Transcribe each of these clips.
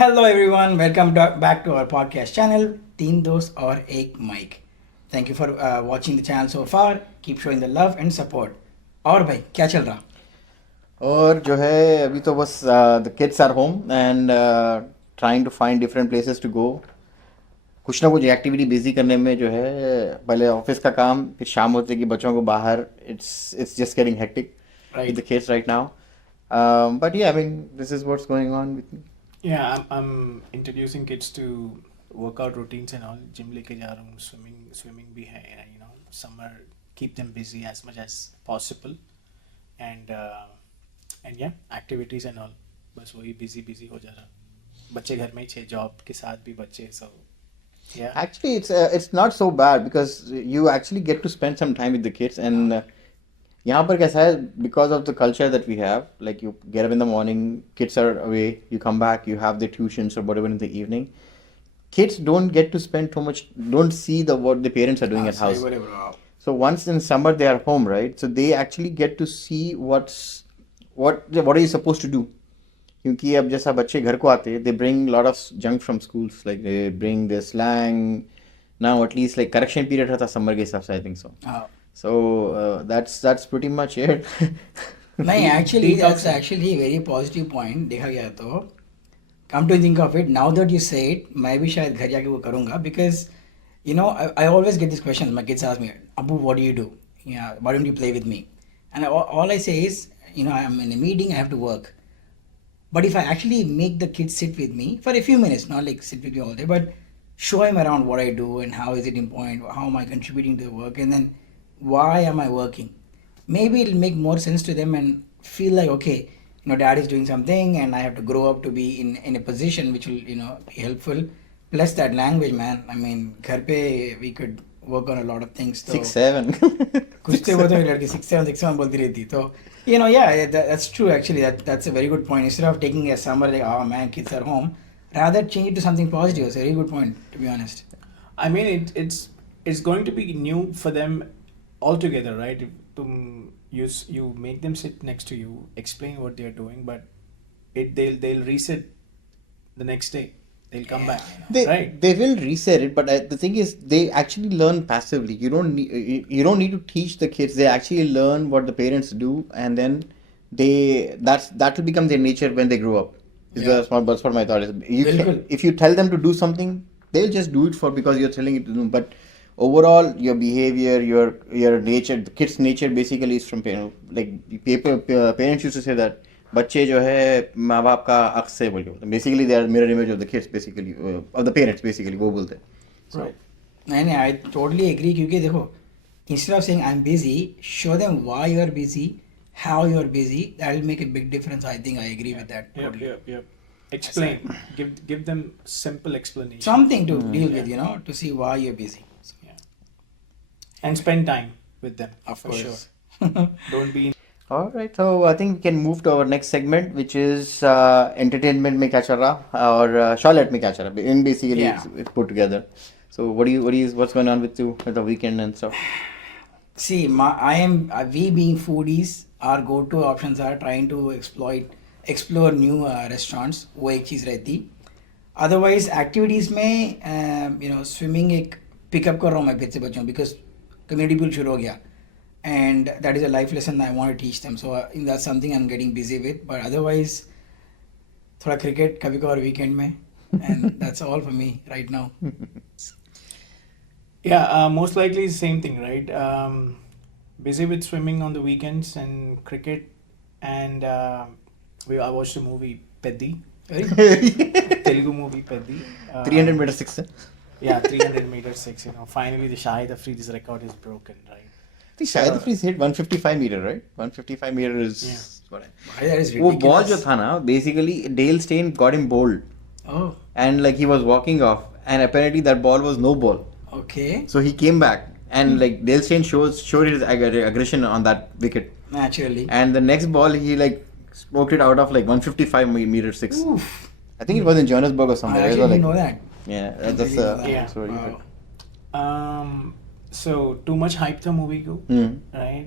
Hello everyone, welcome back to our podcast channel, Teen Dost or Ek Mic. Thank you for watching the channel so far. Keep showing the love and support. और भाई क्या चल रहा? और जो है अभी तो बस the kids are home and trying to find different places to go कुछ ना कुछ एक्टिविटी बिजी करने में जो है पहले ऑफिस का काम फिर शाम होते कि बच्चों को बाहर it's just getting hectic with the Right. Kids right now but yeah I mean this is what's going on with me Yeah, I'm introducing kids to workout routines and all. Gym लेके जा रहा हूँ, swimming भी है, summer keep them busy as much as possible, and yeah, activities and all. बस वही busy हो जा रहा. बच्चे घर में ही छे, जॉब के साथ भी बच्चे, so yeah. Actually, it's not so bad because you actually get to spend some time with the kids and यहाँ पर कैसा है because of the culture that we have like you get up in the morning kids are away you come back you have the tuitions or whatever in the evening kids don't get to spend too much don't see the what the parents are doing at house so once in summer they are home right so they actually get to see what are you supposed to do क्योंकि अब जैसा बच्चे घर को आते they bring a lot of junk from schools like they bring their slang now at least like correction period था summer के हिसाब से I think so so that's pretty much it नहीं actually that's actually very positive point देखा गया तो come to think of it now that you say it मैं भी शायद घर जाके वो करूँगा because you know I always get this question my kids ask me Abu what do you do yeah why don't you play with me and all I say is you know I'm in a meeting I have to work but if I actually make the kids sit with me for a few minutes not like sit with me all day but show him around what I do and how is it important how am I contributing to the work and then why am I working maybe it'll make more sense to them and feel like okay you know dad is doing something and I have to grow up to be in a position which will you know be helpful plus that language man I mean घर पे we could work on a lot of things so 6-7 कुछ तो वो तो लड़की 6-7 बोलती रहती तो you know yeah that's true actually that's a very good point instead of taking a summer like oh man kids are home rather change it to something positive it's a very good point to be honest I mean it's going to be new for them altogether, right? If you make them sit next to you, explain what they're doing, but they'll reset the next day. They'll come back, right? they will reset it but the thing is they actually learn passively you don't need to teach the kids they actually learn what the parents do and then that will become their nature when they grow up that's what my thought is if you tell them to do something they'll just do it for because you're telling it to them but overall your behavior your nature the kids nature basically is from parents used to say that बच्चे जो है माँ बाप का अक्स से बोलिए basically they are mirror image of the kids basically of the parents basically वो बोलते हैं नहीं आई टोटली एग्री क्योंकि देखो instead of saying I'm busy show them why you are busy how you are busy that will make a big difference I think I agree with that totally. Yep. Explain. Give them simple explanation. Something to deal with you know to see why you're busy so, yeah and spend time with them of for course sure. Don't be All right, so I think we can move to our next segment, which is entertainment में क्या चल रहा और Charlotte में क्या चल रहा. In basically it's put together. So what's going on with you with the weekend and stuff? see we being foodies our go-to options are trying to explore new restaurants वो एक चीज़ रहती otherwise activities में you know swimming एक pick up कर रहा हूँ मैं फिर से बच्चों because community pool शुरू हो गया and that is a life lesson I want to teach them so that's something I'm getting busy with but otherwise थोड़ा cricket कभी कभार weekend में and that's all for me right now yeah most likely the same thing right busy with swimming on the weekends and cricket and I watched a movie Peddi Telugu movie Peddi 300 meter six yeah 300 meter six you know finally the Shahid Afridi's record is broken right I think Shahid Afridi's hit 155 meter right 155 meter is what that is वो ridiculous ball जो था ना basically Dale Steyn got him bowled oh and like he was walking off and apparently that ball was no ball okay so he came back and like Dale Steyn showed his aggression on that wicket naturally and the next ball he like smoked it out of like 155 meter six Oof. I think it was in Johannesburg or I somewhere actually didn't know that yeah I that's didn't know that. Yeah. story Wow. So too much hype the movie go right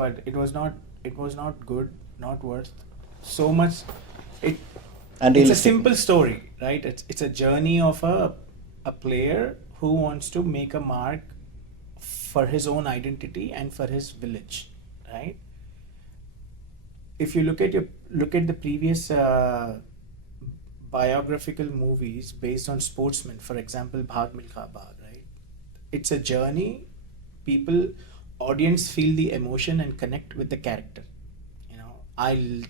but it was not good not worth so much it a Unrealistic. simple story, right? It's a journey of a player who wants to make a mark for his own identity and for his village, right? If you look at the previous biographical movies based on sportsmen, for example, Bhag Milkha Bhag, right? It's a journey. People, audience feel the emotion and connect with the character. You know,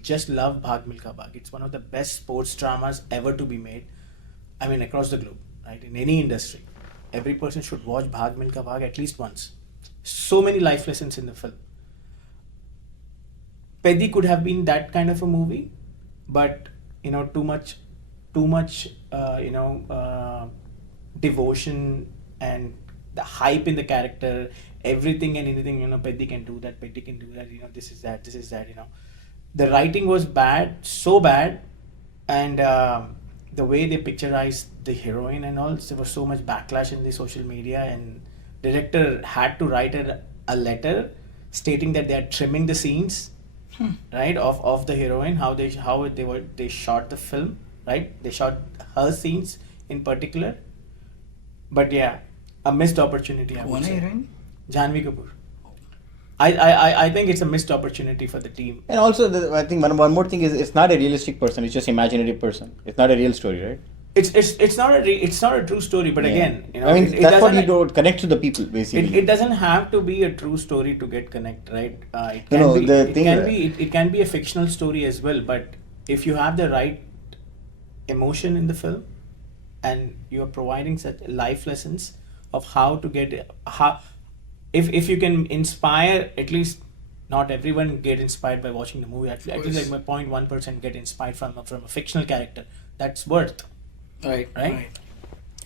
just love Bhag Milkha Bhag. It's one of the best sports dramas ever to be made. I mean, across the globe, right? In any industry, every person should watch Bhag Milkha Bhag at least once. So many life lessons in the film. Peddi could have been that kind of a movie, but you know, too much, devotion and the hype in the character, everything and anything. You know, Peddi can do that. Peddi can do that. You know, this is that. This is that. You know, the writing was bad, so bad, and the way they picturized the heroine and all, there was so much backlash in the social media, and director had to write a letter stating that they are trimming the scenes, right, of the heroine, how they shot the film, right? They shot her scenes in particular, but yeah, a missed opportunity. I would कौन है say. heroine? Janvi Kapoor. I think it's a missed opportunity for the team. And also, I think one more thing is it's not a realistic person. It's just imaginary person. It's not a real story, right? It's not a true story, but Yeah. again, you know, I mean, it that's what doesn't- you don't connect to the people basically. It doesn't have to be a true story to get connect, right? It No, can no, be. the It thing- can be. It can be a fictional story as well. But if you have the right emotion in the film, and you are providing such life lessons of how to get how, if you can inspire at least. Not everyone get inspired by watching the movie. At least like 0.1% get inspired from a fictional character. That's worth, Right. right?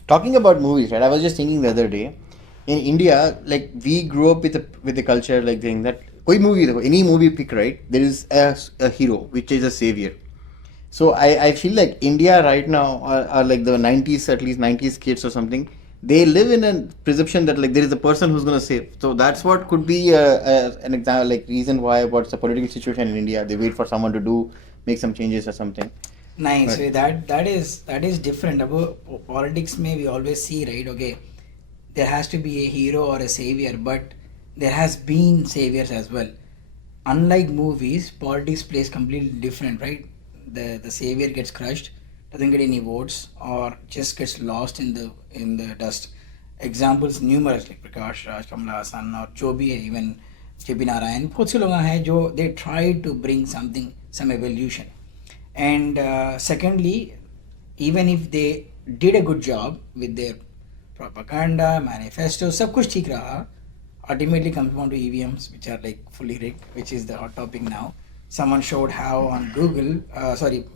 Talking about movies, right? I was just thinking the other day, in India, like we grew up with the culture like saying that koi movie, any movie pick, right? There is a hero which is a savior. So I feel like India right now are like the 90s, at least 90s kids or something. They live in a perception that like there is a person who's going to save. So that's what could be an example, like reason why what's the political situation in India. They wait for someone to make some changes or something. Nice. Right. So that is different. About politics, may we always see, right? Okay, there has to be a hero or a savior, but there has been saviors as well. Unlike movies, politics plays completely different, right? The savior gets crushed, doesn't get any votes, or just gets lost in the dust. Examples numerous like Prakash Raj, Kamala Hassan, or जो भी है, even JP Narayan. बहुत से लोग हैं जो they try to bring some evolution. And secondly, even if they did a good job with their propaganda, manifesto, सब कुछ ठीक रहा, ultimately comes down to EVMs, which are like fully rigged, which is the hot topic now. Someone showed how on Google,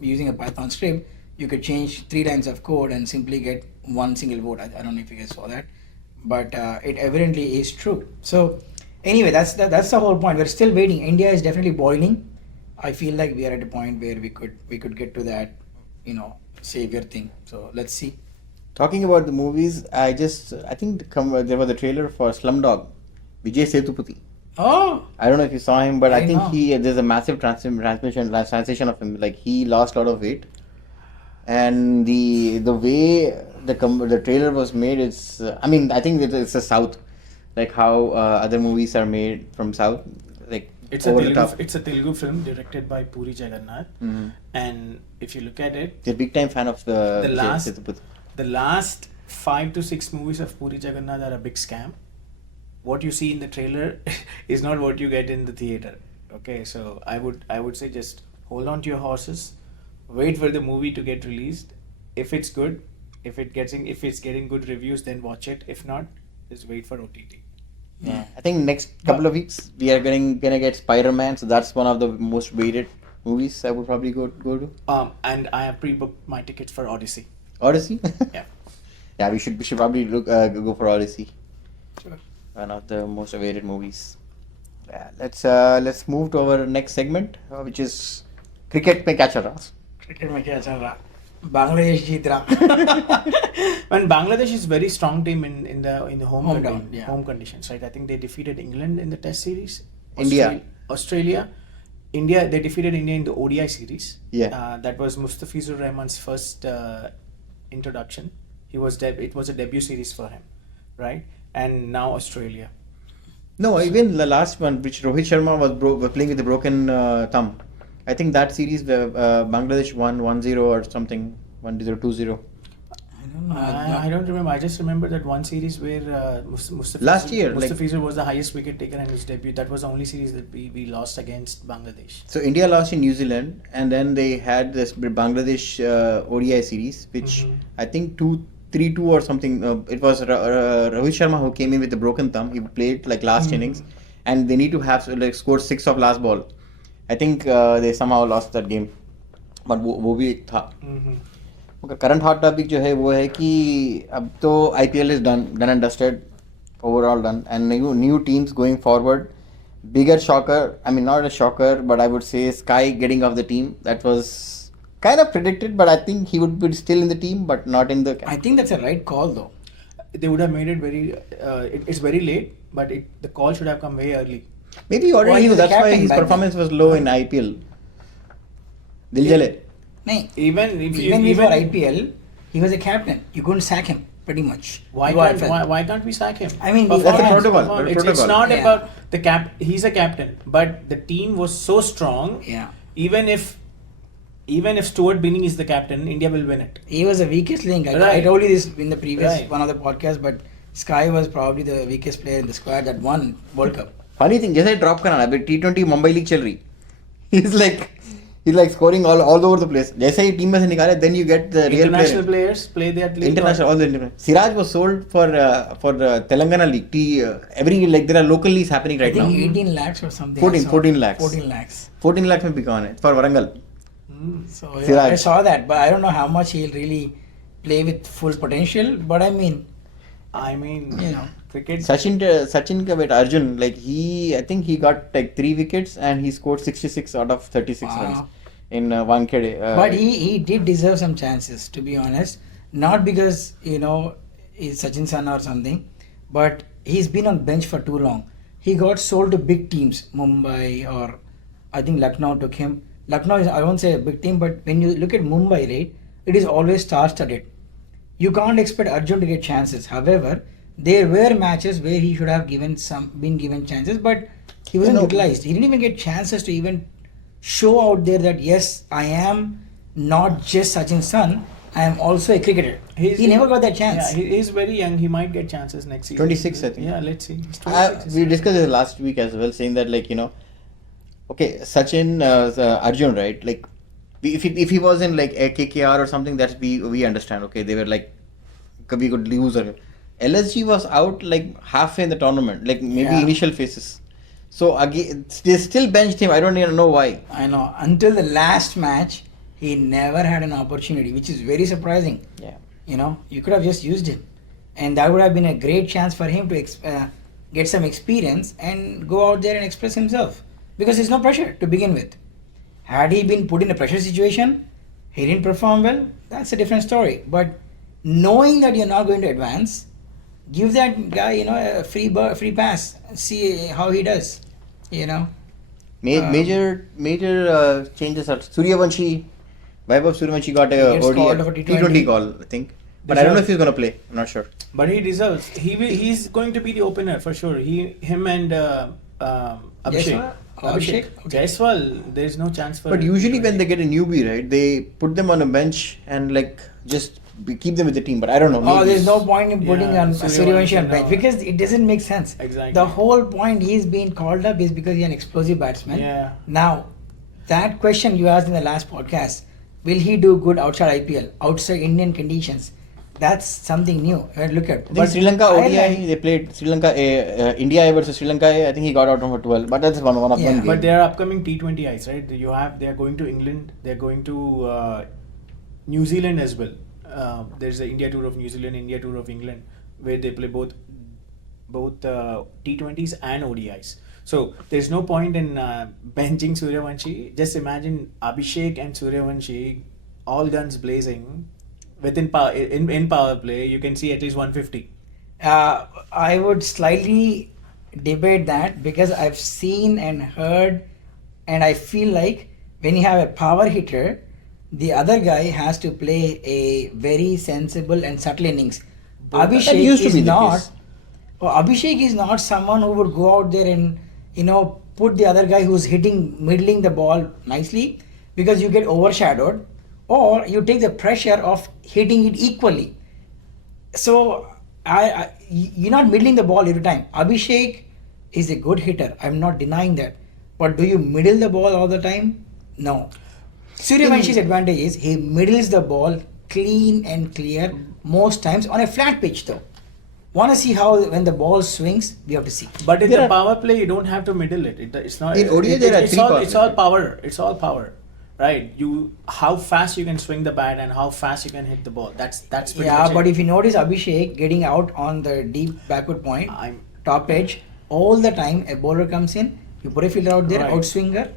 using a Python script, you could change 3 lines of code and simply get one single vote. I don't know if you guys saw that, but it evidently is true. So anyway, that's the whole point. We're still waiting. India is definitely boiling. I feel like we are at a point where we could get to that, savior thing. So let's see. Talking about the movies, I think there was a trailer for Slumdog, Vijay Sethupathi. Oh, I don't know if you saw him, but I think know. there's a massive translation of him. Like he lost a lot of weight, and the way the trailer was made, it's I think it's a South, like how other movies are made from South, like It's over the top. a Telugu film directed by Puri Jagannath, Mhm. and if you look at it, They're a big time fan of the Vijay last Sethupathi. the last 5 to 6 movies of Puri Jagannath are a big scam. What you see in the trailer is not what you get in the theater. Okay, so I would say just hold on to your horses, wait for the movie to get released. If it's good, if it's getting good reviews, then watch it. If not, just wait for OTT. Yeah, I think next couple of weeks we are gonna get Spider-Man, so that's one of the most waited movies I would probably go to. And I have pre-booked my tickets for Odyssey. Odyssey. Yeah. Yeah, we should probably go for Odyssey. Sure. One of the most awaited movies. Yeah, let's move to our next segment, which is cricket पे क्या चल रहा? Cricket में क्या चल रहा? Bangladesh जीत रहा. And Bangladesh is very strong team in the Hometown, yeah. home conditions, right? I think they defeated England in the Test series. India. Australia, India, they defeated India in the ODI series. Yeah. That was Mustafizur Rahman's first introduction. It was a debut series for him, right? And now Australia. No, even the last one, which Rohit Sharma was playing with a broken thumb. I think that series, Bangladesh won 1-0 or something, 1-0, 2-0. I don't know. I don't remember. I just remember that one series where Mustafizur, Last year, Mustafizur was the highest wicket taker in his debut. That was the only series that we lost against Bangladesh. So India lost in New Zealand, and then they had this Bangladesh ODI series, which I think 3-2 or something. It was Rohit Sharma who came in with a broken thumb. He played like last innings, and they need to have scored 6 of last ball. I think they somehow lost that game, but वो भी एक था. मगर current hot topic जो है वो है कि अब तो IPL is done and dusted, overall done, and new teams going forward. Bigger shocker, I mean not a shocker, but I would say Sky getting off the team. That was kind of predicted, but I think he would be still in the team, but not in the. I think that's a right call though. They would have made it very. It's very late, but the call should have come way early. Maybe he already Why he knew. was That's why captain his back performance was low in IPL. दिल जले. नहीं, Even before IPL, he was a captain. You couldn't sack him pretty much. Why can't we sack him? I mean, That's the protocol. It's not Yeah. about the cap. He's a captain, but the team was so strong. Yeah. Even if Stuart Binning is the captain, India will win it. He was the weakest link. I Right. told you this in the previous Right. one of the podcasts, but Sky was probably the weakest player in the squad that won World Cup. Funny thing, जैसे drop कराना अभी T20 Mumbai league चल रही. He's like scoring all over the place. जैसे ही team में से निकाले, then you get the real International player. players play their league. International, all the international. Siraj was sold for Telangana league. There are local leagues happening I right think now. 18 lakhs or something. 14 lakhs. 14 lakhs. 14 lakhs में बिका है for Warangal. So Siraj. I saw that, but I don't know how much he'll really play with full potential. But I mean, Cricket. Sachin ka wait, Arjun, I think he got like 3 wickets and he scored 66 out of 36 Wow. runs in Wankhede. but he did deserve some chances, to be honest. Not because he's Sachin's son or something, but he's been on bench for too long. He got sold to big teams, Mumbai, or I think Lucknow took him. Lucknow is, I won't say a big team, but when you look at Mumbai, right, it is always star-studded. You can't expect Arjun to get chances. However, there were matches where he should have been given chances, but he wasn't utilized. He didn't even get chances to even show out there that yes, I am not just Sachin's son, I am also a cricketer. He never got that chance. Yeah, he's very young. He might get chances next season. 26, I think. Yeah, let's see. He's 26. We discussed this last week as well, saying that okay, Sachin, Arjun, right? Like, if he was in like a KKR or something, that's we understand. Okay, they were like, we could lose. Or LSG was out like halfway in the tournament, like maybe initial phases. So again, they still benched him. I don't even know why. I know. Until the last match, he never had an opportunity, which is very surprising. Yeah. You could have just used him, and that would have been a great chance for him to get some experience and go out there and express himself. Because there's no pressure to begin with. Had he been put in a pressure situation, he didn't perform well, that's a different story. But knowing that you're not going to advance, give that guy, a free pass. See how he does. Major changes are Suryavanshi. Vaibhav Suryavanshi got a He gets called for T20 call, I think. But I don't know if he's going to play. I'm not sure. But he deserves. He's going to be the opener for sure. Him and Abhishek. Abhishek? Jaiswal, there is no chance for. But usually when they get a newbie, right, they put them on a bench and just keep them with the team. But I don't know. Oh, there's no point in putting on Suryavanshi on bench no. because it doesn't make sense. Exactly. The whole point he's being called up is because he's an explosive batsman. Yeah. Now, that question you asked in the last podcast, will he do good outside IPL, outside Indian conditions? That's something new. Look at. I think Sri Lanka ODI, they played Sri Lanka India versus Sri Lanka. I think he got out for 12, but that's one of them. Yeah. But there are upcoming T20Is, right? They are going to England. They are going to New Zealand as well. There's the India tour of New Zealand, India tour of England, where they play both T20s and ODIs. So there's no point in benching Suryavanshi. Just imagine Abhishek and Suryavanshi, all guns blazing. In power play, you can see at least 150. I would slightly debate that because I've seen and heard and I feel like when you have a power hitter, the other guy has to play a very sensible and subtle innings. Both- That Abhishek used to is be the not. case. Abhishek is not someone who would go out there and put the other guy who's middling the ball nicely, because you get overshadowed, or you take the pressure of hitting it equally. So you're not middling the ball every time. Abhishek is a good hitter. I'm not denying that. But do you middle the ball all the time? No. Suryavanshi's advantage is he middles the ball clean and clear most times on a flat pitch though. Want to see how when the ball swings? We have to see. But in There the are- power play, you don't have to middle it. It's not. In ODI there are it's three all, power It's plays, all right? power. It's all power, right? How fast you can swing the bat and how fast you can hit the ball. That's pretty Yeah, much but it. if you notice Abhishek getting out on the deep backward point, I'm- top edge, all the time a bowler comes in, you put a fielder out there, Right. outswinger.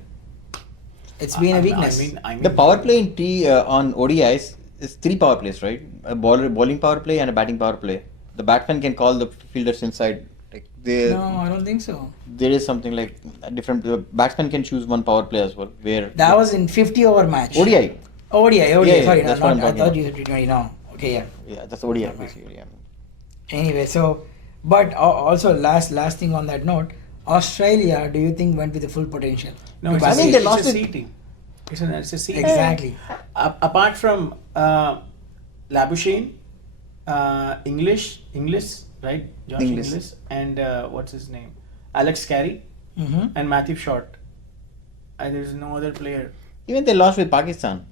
It's been a weakness. I mean, The power play in T on ODIs is three power plays, right? A bowling power play and a batting power play. The batsman can call the fielders inside. Like No, I don't think so. there is something like a different. The batsman can choose one power play as well. Where That was in 50 over match. ODI. ODI, Yeah, sorry, that's no, what I'm not, I talking thought about. you said T20 now. Okay, yeah. Yeah, that's ODI basically. Yeah. Anyway, so, but also last thing on that note, Australia, do you think went with the full potential? no, it's I a mean, C- they it's lost a it. C team. It's a C team. Exactly. Apart from Labuschagne, English, right? Josh Inglis. Inglis, and what's his name? Alex Carey Mm-hmm. and Matthew Short. There's no other player. Even they lost with Pakistan.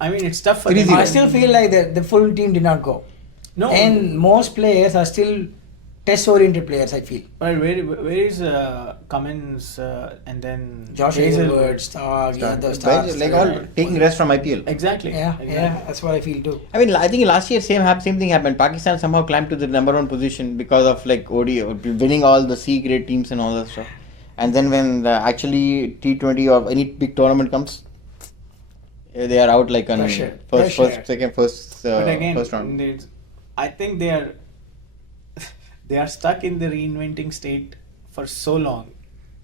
I mean, it's tough for 3-0. them. I still feel like the full team did not go. No. And most players are still test-oriented players, I feel. But where is Cummins and then Josh Hazelwood, Stark, yeah, the Start- stars. like all taking rest from IPL. Exactly. Yeah, exactly. yeah, that's what I feel too. I mean, I think last year same thing happened. Pakistan somehow climbed to the number one position because of like ODI winning all the C grade teams and all that stuff. And then when actually T20 or any big tournament comes, they are out like on Pressure. first, second, But again, first round. I think they are stuck in the reinventing state for so long.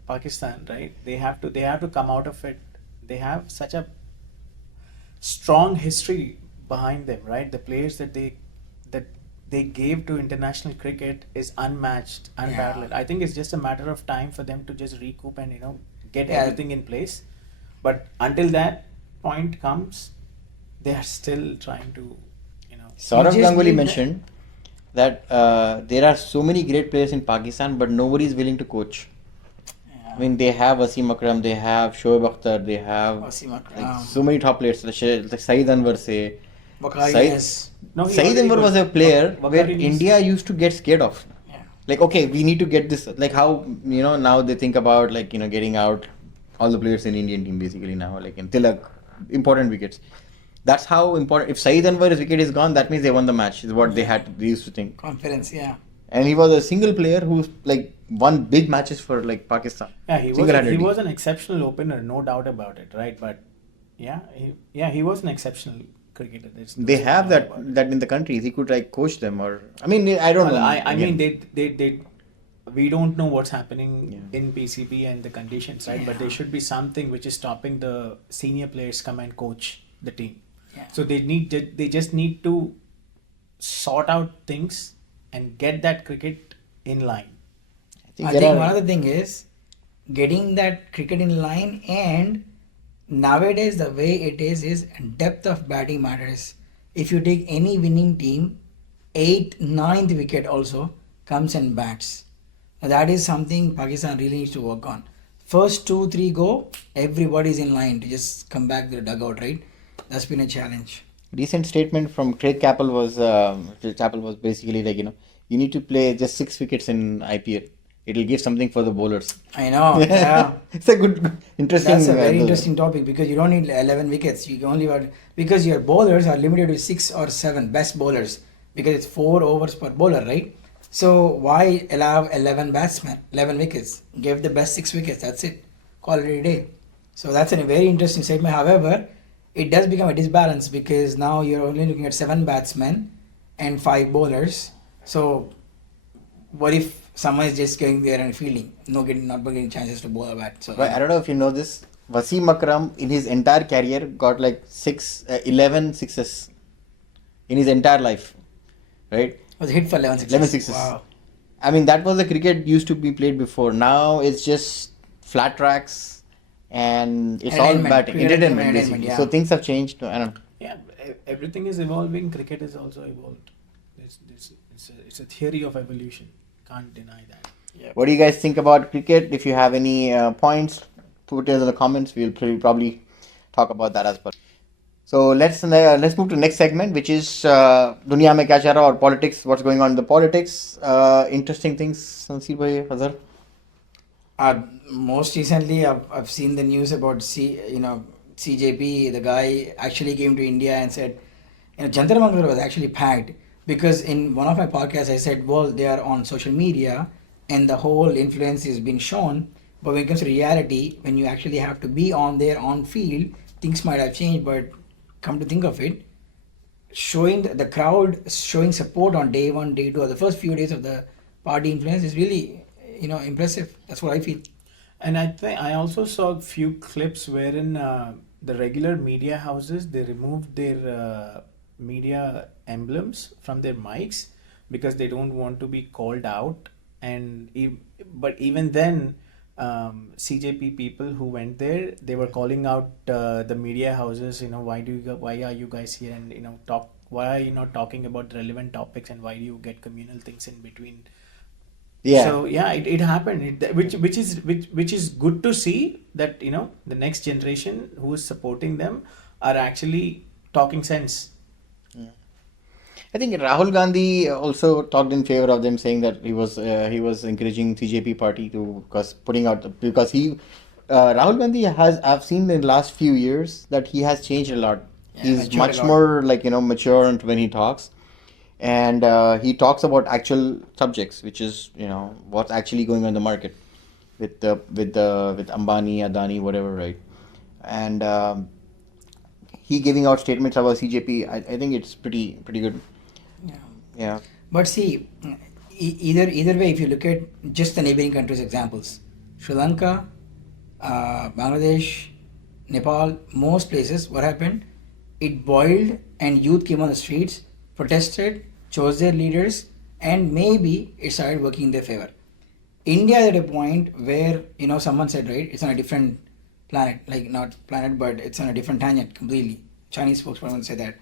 Pakistan, right? They have to come out of it. They have such a strong history behind them, right? The players that they gave to international cricket is unmatched, unparalleled. I think it's just a matter of time for them to just recoup and get Yeah. everything in place. But until that point comes, they are still trying to, Saurav You just Ganguly need mentioned that there are so many great players in Pakistan, but nobody is willing to coach. I mean, they have Wasim Akram, they have Shoaib Akhtar, they have Wasim Akram. like, so many top players. Like Saeed Anwar say. Bakari Saeed, has- No, he Saeed already Anwar got- was a player Bakari where needs- India used to get scared of. Yeah. Like, okay, we need to get this. Like how now they think about like getting out all the players in Indian team basically now, like in Tilak, important wickets. That's how important. If Saeed Anwar's wicket is gone, that means they won the match. Is what they used to think. Confidence, yeah. And he was a single player who like won big matches for like Pakistan. Yeah, he Single-handedly. was an exceptional opener, no doubt about it, right? But he was an exceptional cricketer. They have that in the countries. He could like coach them, or I mean, I don't know. I mean, Again. they we don't know what's happening Yeah. in PCB and the conditions, right? But there should be something which is stopping the senior players come and coach the team. Yeah. So they just need to sort out things and get that cricket in line. think I there think are- one other thing is getting that cricket in line, and nowadays the way it is depth of batting matters. If you take any winning team, 8th, 9th wicket also comes and bats. Now that is something Pakistan really needs to work on. First 2-3 go, everybody's in line to just come back to the dugout, right? That's been a challenge. Recent statement from Craig Chappell was basically like you need to play just 6 wickets in IPL. It'll give something for the bowlers. I know, yeah. It's a good, interesting. That's a very interesting topic because you don't need 11 wickets. You can only because your bowlers are limited to 6 or 7 best bowlers because it's 4 overs per bowler, right? So why allow 11 batsmen, 11 wickets? Give the best 6 wickets. That's it. Call it a day. So that's a very interesting statement. However, it does become a disbalance because now you're only looking at 7 batsmen and 5 bowlers. So what if someone is just going there and fielding, not getting chances to bowl a bat. So But I don't know if you know this. Wasim Akram in his entire career got like 11 sixes in his entire life, right? was hit for 11 sixes. 11 sixes. Wow. I mean, that was the cricket used to be played before. Now it's just flat tracks and it's all Entertainment, batting. pure Entertainment, entertainment, basically. yeah. So things have changed. I don't know. Yeah, everything is evolving. Cricket is also evolved. It's a theory of evolution. Can't deny that. What do you guys think about cricket? If you have any points, put it in the comments. We'll probably talk about that as well. So let's move to the next segment, which is Duniya mein kya chalra or politics. What's going on in the politics? Interesting things. Naseer bhai, Hazar. Most recently, I've seen the news about CJP. The guy actually came to India and said, Jantar Mangal was actually packed because in one of my podcasts I said, well, they are on social media and the whole influence is being shown. But when it comes to reality, when you actually have to be on there on field, things might have changed. But come to think of it, showing the crowd showing support on day one, day two, or the first few days of the party influence is really impressive. That's what I feel. And I think I also saw a few clips wherein the regular media houses, they removed their media emblems from their mics because they don't want to be called out. And but even then, CJP people who went there, they were calling out the media houses. Why are you guys here? And why are you not talking about relevant topics? And why do you get communal things in between? Yeah. So yeah, it happened. Which is good to see that the next generation who is supporting them are actually talking sense. I think Rahul Gandhi also talked in favor of them, saying that he was encouraging CJP party because Rahul Gandhi I've seen in the last few years that he has changed a lot. Yeah, He's matured much a lot. more mature when he talks, and he talks about actual subjects, which is what's actually going on in the market with Ambani, Adani, whatever, right? And he giving out statements about CJP. I think it's pretty good. Yeah. Yeah. But see, either way, if you look at just the neighboring countries examples, Sri Lanka, Bangladesh, Nepal, most places, what happened? It boiled and youth came on the streets, protested, chose their leaders, and maybe it started working in their favor. India is at a point where, someone said, right, it's on a different planet, like not planet, but it's on a different tangent completely. Chinese spokesperson said that.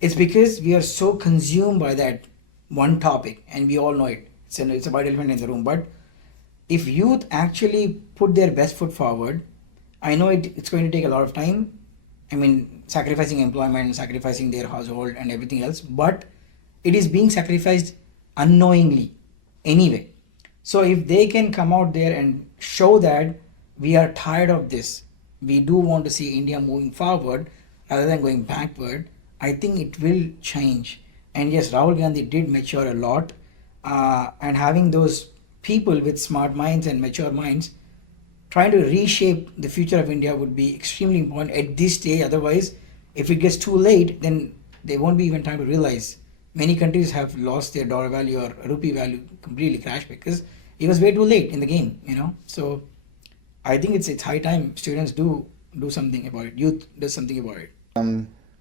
It's because we are so consumed by that one topic and we all know it. It's a white elephant in the room. But if youth actually put their best foot forward, I know it's going to take a lot of time. I mean, sacrificing employment, sacrificing their household and everything else, but it is being sacrificed unknowingly anyway. So if they can come out there and show that we are tired of this, we do want to see India moving forward rather than going backward, I think it will change. And yes, Rahul Gandhi did mature a lot, and having those people with smart minds and mature minds trying to reshape the future of India would be extremely important at this stage. Otherwise, if it gets too late, then there won't be even time to realize. Many countries have lost their dollar value or rupee value completely crashed because it was way too late in the game, So I think it's high time students do something about it. Youth does something about it.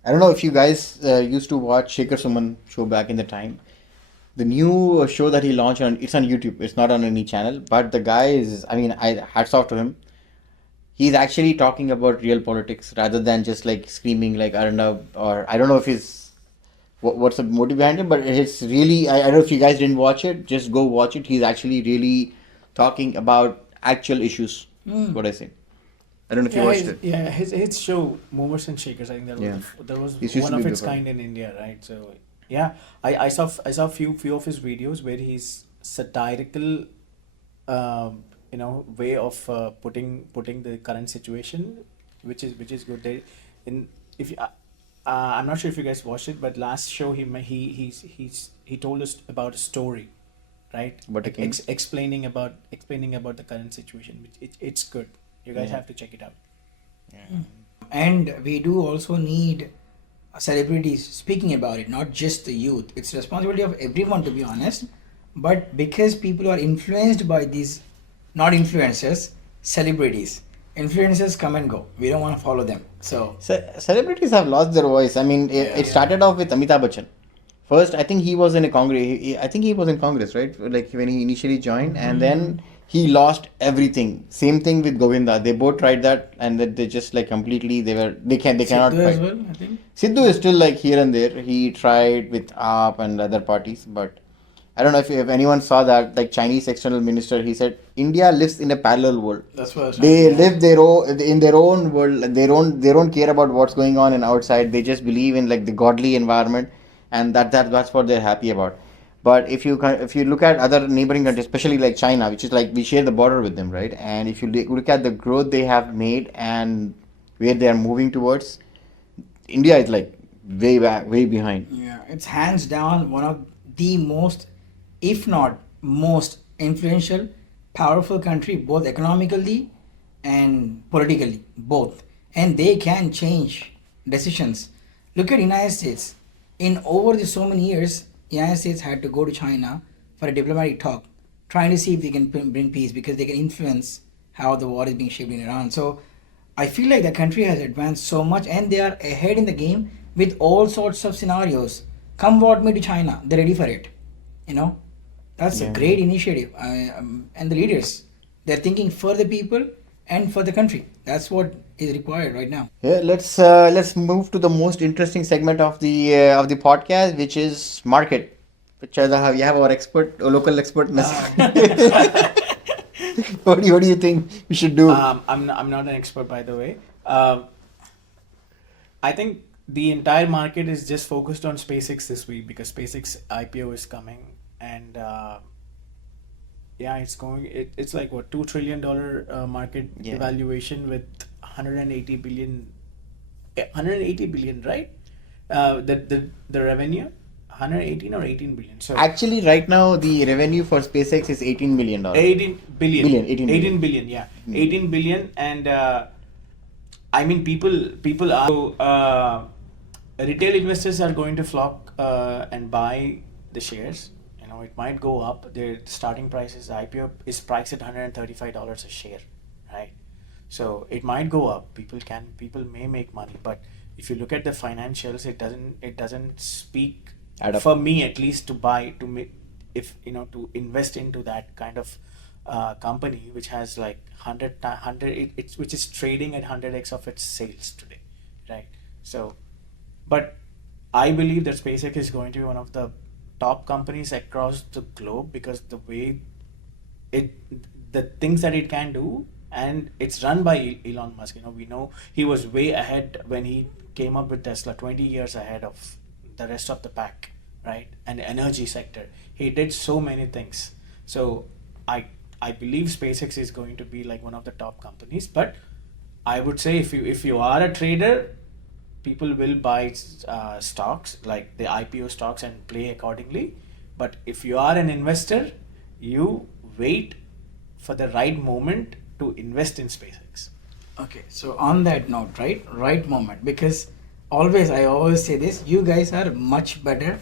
I don't know if you guys used to watch Shekhar Suman show back in the time. The new show that he launched it's on YouTube. It's not on any channel, but the guy is, hats off to him. He's actually talking about real politics rather than just like screaming like Arnab, or I don't know if he's what's the motive behind it, but it's really, I don't know if you guys didn't watch it, just go watch it. He's actually really talking about actual issues. What I say. I don't know if you watched it. Yeah, his show Movers and Shakers. I think that was It used one to of be its before. kind in India, right? So yeah, I saw a few of his videos where he's satirical, way of putting the current situation, which is good. I'm not sure if you guys watched it, but last show he told us about a story, right? About a king? Explaining about the current situation, which it's good. You guys have to check it out. And we do also need celebrities speaking about it, not just the youth. It's responsibility of everyone, to be honest. but because people are influenced by these, not influencers, celebrities. Influencers come and go. We don't want to follow them. So Celebrities have lost their voice. I mean, Yeah. it started off with Amitabh Bachchan. First, I think he was in a Congress. I think he was in Congress, right? Like when he initially joined, and then he lost everything. Same thing with Govinda. They both tried that, and that they just like completely they cannot Sidhu as fight. well, I think. Sidhu is still like here and there. He tried with AAP and other parties, but I don't know if anyone saw that. Like Chinese external minister, he said India lives in a parallel world. That's what I was They trying to live in their own world. They don't care about what's going on in outside. They just believe in like the godly environment, and that's what they're happy about. But if you look at other neighboring countries, especially like China, which is like we share the border with them, right? And if you look at the growth they have made and where they are moving towards, India is like way back, way behind. Yeah, it's hands down one of the most, if not most influential, powerful country, both economically and politically, both. And they can change decisions. Look at United States. In over the so many years, United States had to go to China for a diplomatic talk, trying to see if they can bring peace because they can influence how the war is being shaped in Iran. So I feel like the country has advanced so much and they are ahead in the game with all sorts of scenarios. Come what may to China, they're ready for it. You know, that's a Yeah. great initiative. And the leaders, they're thinking for the people and for the country. That's what is required right now. Yeah, let's move to the most interesting segment of the podcast, which is market. Which we have our expert, a local expert. What do you think we should do? I'm not an expert, by the way. I think the entire market is just focused on SpaceX this week because SpaceX IPO is coming, and yeah, it's like what $2 trillion market Yeah. evaluation with 180 billion, 180 billion, right? The revenue, 118 or 18 billion. So Actually, right now the revenue for SpaceX is $18 million. 18 billion. Billion, 18 18 billion. billion, yeah. Hmm. 18 billion, and I mean people are retail investors are going to flock and buy the shares. You know, it might go up. The starting price is IPO is priced at $135 a share, right? So it might go up. People may make money, but if you look at the financials, it doesn't speak Add up. for me at least to buy if you know to invest into that kind of company which has like 100 it's which is trading at 100x of its sales today, right? So but I believe that SpaceX is going to be one of the top companies across the globe because the way the things that it can do, and it's run by Elon Musk. You know, we know he was way ahead when he came up with Tesla, 20 years ahead of the rest of the pack, right? And energy sector, he did so many things. So I believe SpaceX is going to be like one of the top companies. But I would say if you are a trader, people will buy stocks like the IPO stocks and play accordingly. But if you are an investor, you wait for the right moment to invest in SpaceX. Okay, so on that note, right moment, because I always say this, you guys are much better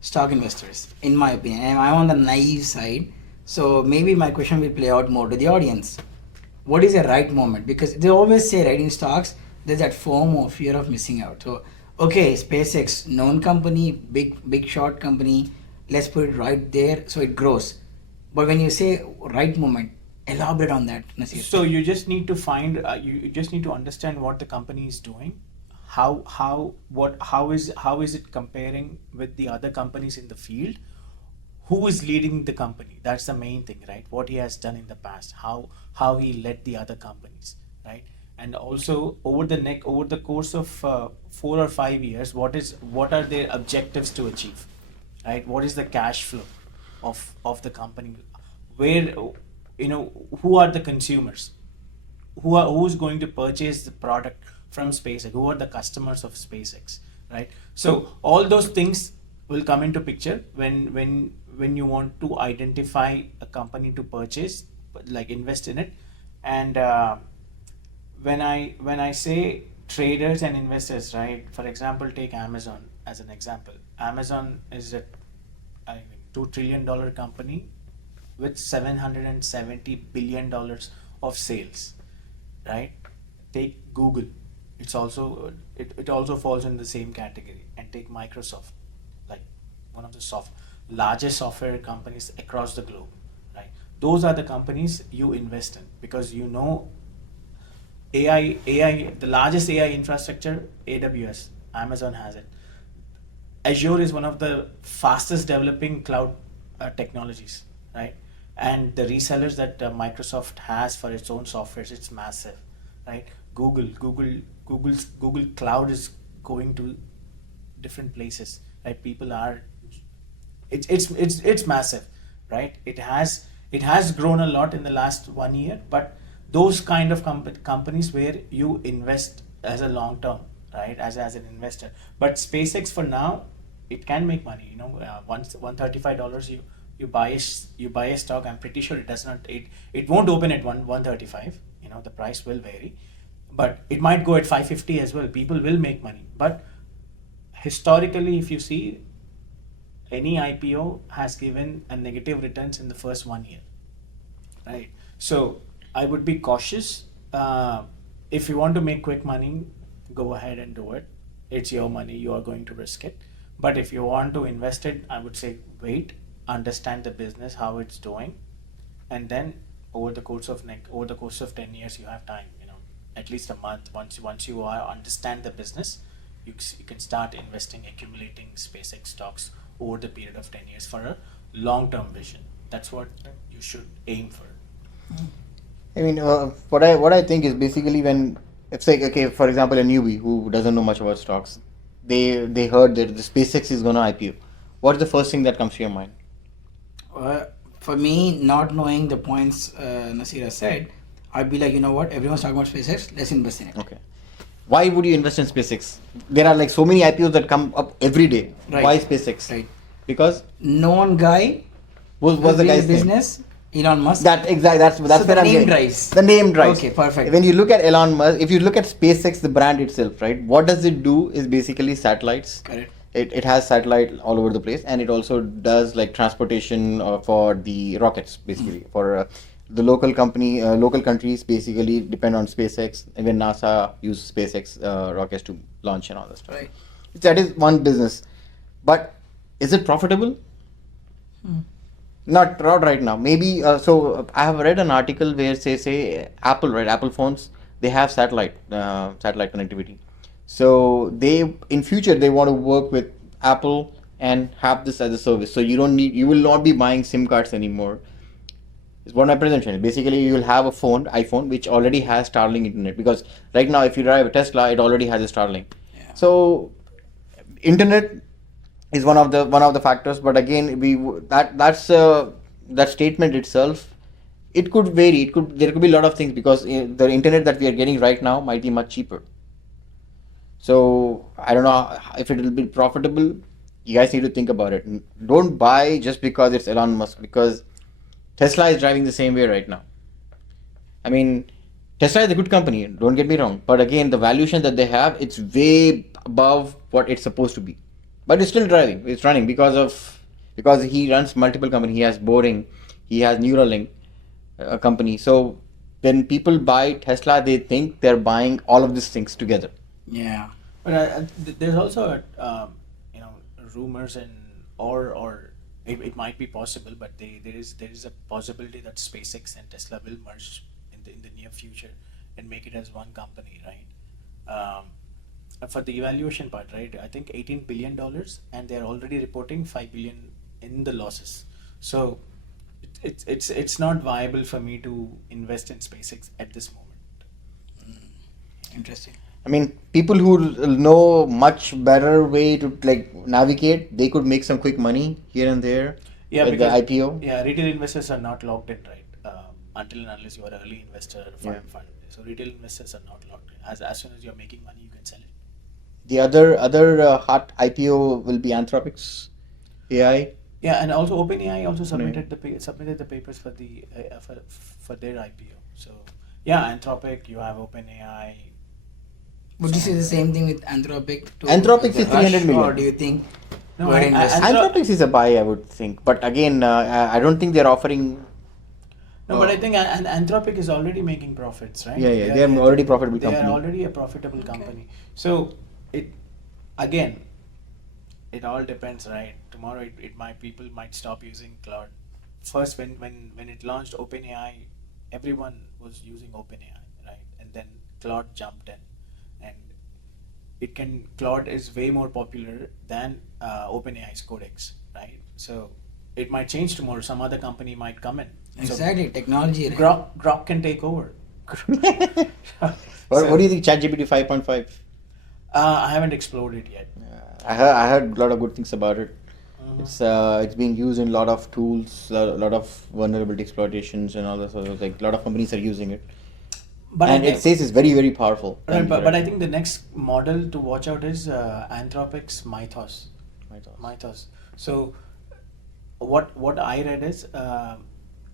stock investors, in my opinion. And I'm on the naive side, so maybe my question will play out more to the audience. What is the right moment? Because they always say, right, in stocks, there's that FOMO, fear of missing out. So, okay, SpaceX, known company, big short company, let's put it right there so it grows. But when you say right moment, elaborate on that, Nasir. So you just need to find you just need to understand what the company is doing, how is it comparing with the other companies in the field, who is leading the company. That's the main thing, right? What he has done in the past, how he led the other companies, right? And also over the course of 4 or 5 years, what are their objectives to achieve, right? What is the cash flow of the company? Where, you know, who are the consumers? Who's going to purchase the product from SpaceX? Who are the customers of SpaceX, right? So all those things will come into picture when you want to identify a company to purchase, like invest in it. And when I say traders and investors, right? For example, take Amazon as an example. Amazon is at, I mean, $2 trillion company with $770 billion of sales, right? Take Google, it's also it also falls in the same category. And take Microsoft, like one of the largest software companies across the globe, right? Those are the companies you invest in, because you know AI, the largest AI infrastructure, AWS, Amazon has it. Azure is one of the fastest developing cloud technologies, right? And the resellers that Microsoft has for its own softwares, it's massive, right? Google Cloud is going to different places, right? People are, it's massive, right? It has grown a lot in the last 1 year, but those kind of companies where you invest as a long term, right? As an investor. But SpaceX for now, it can make money. Once $135, you buy a stock. I'm pretty sure it does not. It won't open at 135. The price will vary, but it might go at 550 as well. People will make money. But historically, if you see, any IPO has given a negative returns in the first 1 year, right? So I would be cautious. If you want to make quick money, go ahead and do it. It's your money, you are going to risk it. But if you want to invest it, I would say wait, understand the business, how it's doing, and then over the course of 10 years, you have time. At least a month. Once you understand the business, you can start investing, accumulating SpaceX stocks over the period of 10 years for a long-term vision. That's what you should aim for. I mean, what I think is basically when it's like, okay, for example, a newbie who doesn't know much about stocks, they heard that the SpaceX is gonna IPO. What's the first thing that comes to your mind? For me, not knowing the points Nasira said, I'd be like, you know what, everyone's talking about SpaceX, let's invest in it. Okay. Why would you invest in SpaceX? There are like so many IPOs that come up every day. Right. Why SpaceX? Right. Because Known guy, was the doing guy's name? business, Elon Musk. That's So where the I'm name getting. drives. The name drives. Okay, perfect. When you look at Elon Musk, if you look at SpaceX, the brand itself, right? What does it do is basically satellites. Correct. It has satellite all over the place, and it also does like transportation for the rockets, basically. For the local countries basically depend on SpaceX. Even NASA uses SpaceX rockets to launch and all that stuff. Right. That is one business. But is it profitable? Not right now. Maybe so. I have read an article where say Apple, right? Apple phones, they have satellite connectivity. So in future they want to work with Apple and have this as a service. So you will not be buying SIM cards anymore. Is what my presentation is. Basically, you will have iPhone, which already has Starlink internet. Because right now, if you drive a Tesla, it already has a Starlink. Yeah. So internet is one of the factors. But again, that statement itself, it could vary. There could be a lot of things, because the internet that we are getting right now might be much cheaper. So I don't know if it will be profitable. You guys need to think about it. Don't buy just because it's Elon Musk, because Tesla is driving the same way right now. I mean, Tesla is a good company, don't get me wrong. But again, the valuation that they have, it's way above what it's supposed to be. But it's still driving. It's running because he runs multiple companies. He has Boring, he has Neuralink, a company. So when people buy Tesla, they think they're buying all of these things together. Yeah. But there's also rumors or it might be possible, but there is a possibility that SpaceX and Tesla will merge in the near future and make it as one company, right? For the evaluation part, right? I think $18 billion, and they're already reporting $5 billion in the losses. So it's not viable for me to invest in SpaceX at this moment. Interesting. I mean, people who know much better way to like navigate, they could make some quick money here and there with the IPO. Yeah, retail investors are not locked in, right? Until and unless you are an early investor or fund. So retail investors are not locked in. As soon as you're making money, you can sell it. The other hot IPO will be Anthropic's AI. Yeah, and also OpenAI also submitted the papers for the for their IPO. So yeah, Anthropic, you have OpenAI. Would you say the same thing with Anthropic? Anthropic is 300 million. Or do you think No, Go ahead and invest. Anthropics is a buy, I would think. But again, I don't think they're offering. No, but I think Anthropic is already making profits, right? Yeah, they're already profitable They company. are already a profitable company. So it again, it all depends, right? Tomorrow, it might people might stop using cloud. First, when it launched OpenAI, everyone was using OpenAI, right? And then Claude jumped in, and Claude is way more popular than OpenAI's Codex, right? So it might change tomorrow. Some other company might come in. Exactly, technology. So Right? Grok can take over. What do you think? ChatGPT 5.5. I haven't explored it yet. I heard a lot of good things about it. Mhm. It's being used in a lot of tools, a lot of vulnerability exploitations, and all that sort of like a lot of companies are using it. But And I it think, says it's very, very powerful. right, but I think the next model to watch out is Anthropic's Mythos. Mythos. So what I read is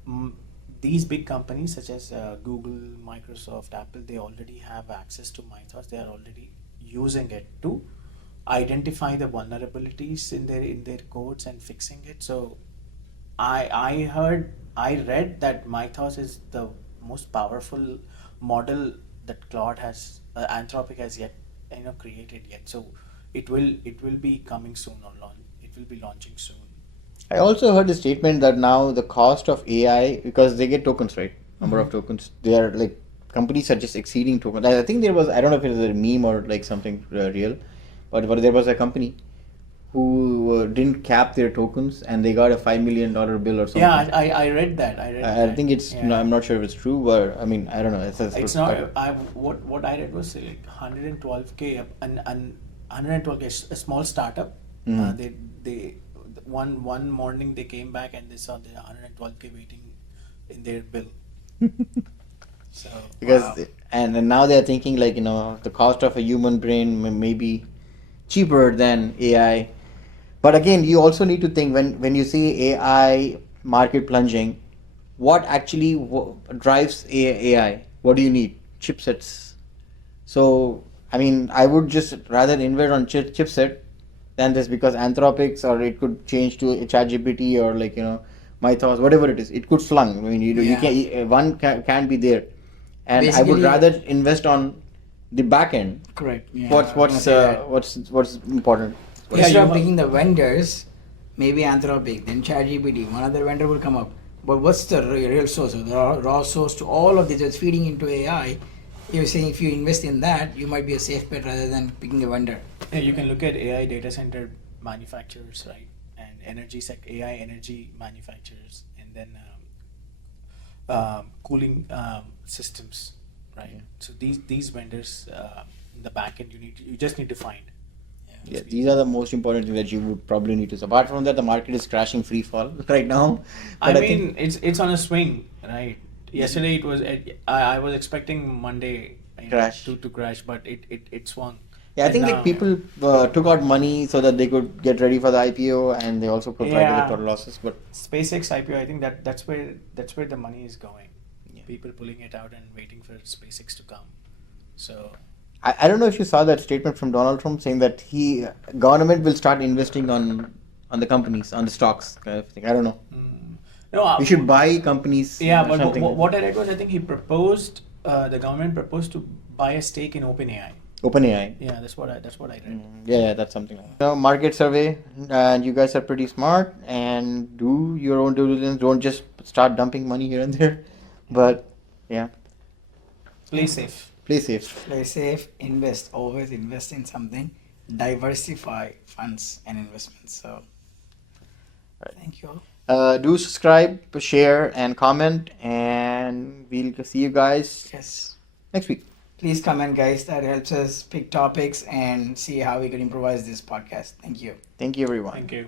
m- these big companies such as Google, Microsoft, Apple, they already have access to Mythos. They are already using it to identify the vulnerabilities in their codes and fixing it. So I read that Mythos is the most powerful model that Claude has Anthropic has yet created yet. So it will be coming soon or it will be launching soon. I also heard the statement that now the cost of AI, because they get tokens, right? Number of tokens, they are like companies are just exceeding tokens. I think there was, I don't know if it was a meme or like something real, but there was a company who didn't cap their tokens and they got a $5 million bill or something. Yeah, I read that. I think it's. Yeah. No, I'm not sure if it's true, but I mean, I don't know. It's not. What I read was like 112K and 112K a small startup. Mhm. They one morning they came back and they saw the 112K waiting in their bill. So Because wow. and now they're thinking like the cost of a human brain may be cheaper than AI. But again, you also need to think when you see AI market plunging, what actually drives AI? What do you need? Chipsets. So I mean, I would just rather invest on chipset than this, because Anthropics, or it could change to ChatGPT, or like Mythos, whatever it is. It could flung. I mean, you Yeah. can one can be there, and I would Basically, rather invest on the back end. correct. Yeah, What's I was gonna say that. what's important? Yeah, Instead you of have- picking the vendors, maybe Anthropic, then ChatGPT, one other vendor will come up. But what's the real source? The raw source to all of this that's feeding into AI. You're saying if you invest in that, you might be a safe bet rather than picking a vendor. Yeah, you can look at AI data center manufacturers, right, and AI energy manufacturers, and then cooling systems, right? Yeah. So these vendors in the back end you just need to find. Yeah, these are the most important things that you would probably need to. Apart from that, the market is crashing free fall right now. I But mean, it's on a swing, right? Yesterday it was I was expecting Monday Crash. to crash, but it swung. Yeah, I And think now, like people took out money so that they could get ready for the IPO, and they also could try to Yeah. recover losses. But SpaceX IPO, I think that's where the money is going. Yeah. People pulling it out and waiting for SpaceX to come. So I don't know if you saw that statement from Donald Trump saying that government will start investing on the companies, on the stocks kind of thing. I don't know. no, We should buy companies. yeah, or but something. what I read was I think he proposed the government proposed to buy a stake in OpenAI. OpenAI. Yeah, that's what I read. Yeah, that's something. Market survey, and you guys are pretty smart and do your own due diligence. Don't just start dumping money here and there. But yeah, Play safe. play safe. Play safe, invest, always invest in something, diversify funds and investments. So, thank you all. Do subscribe, share, and comment, and we'll see you guys Yes. next week. Please comment, guys. That helps us pick topics and see how we can improvise this podcast. Thank you. Thank you, everyone. Thank you.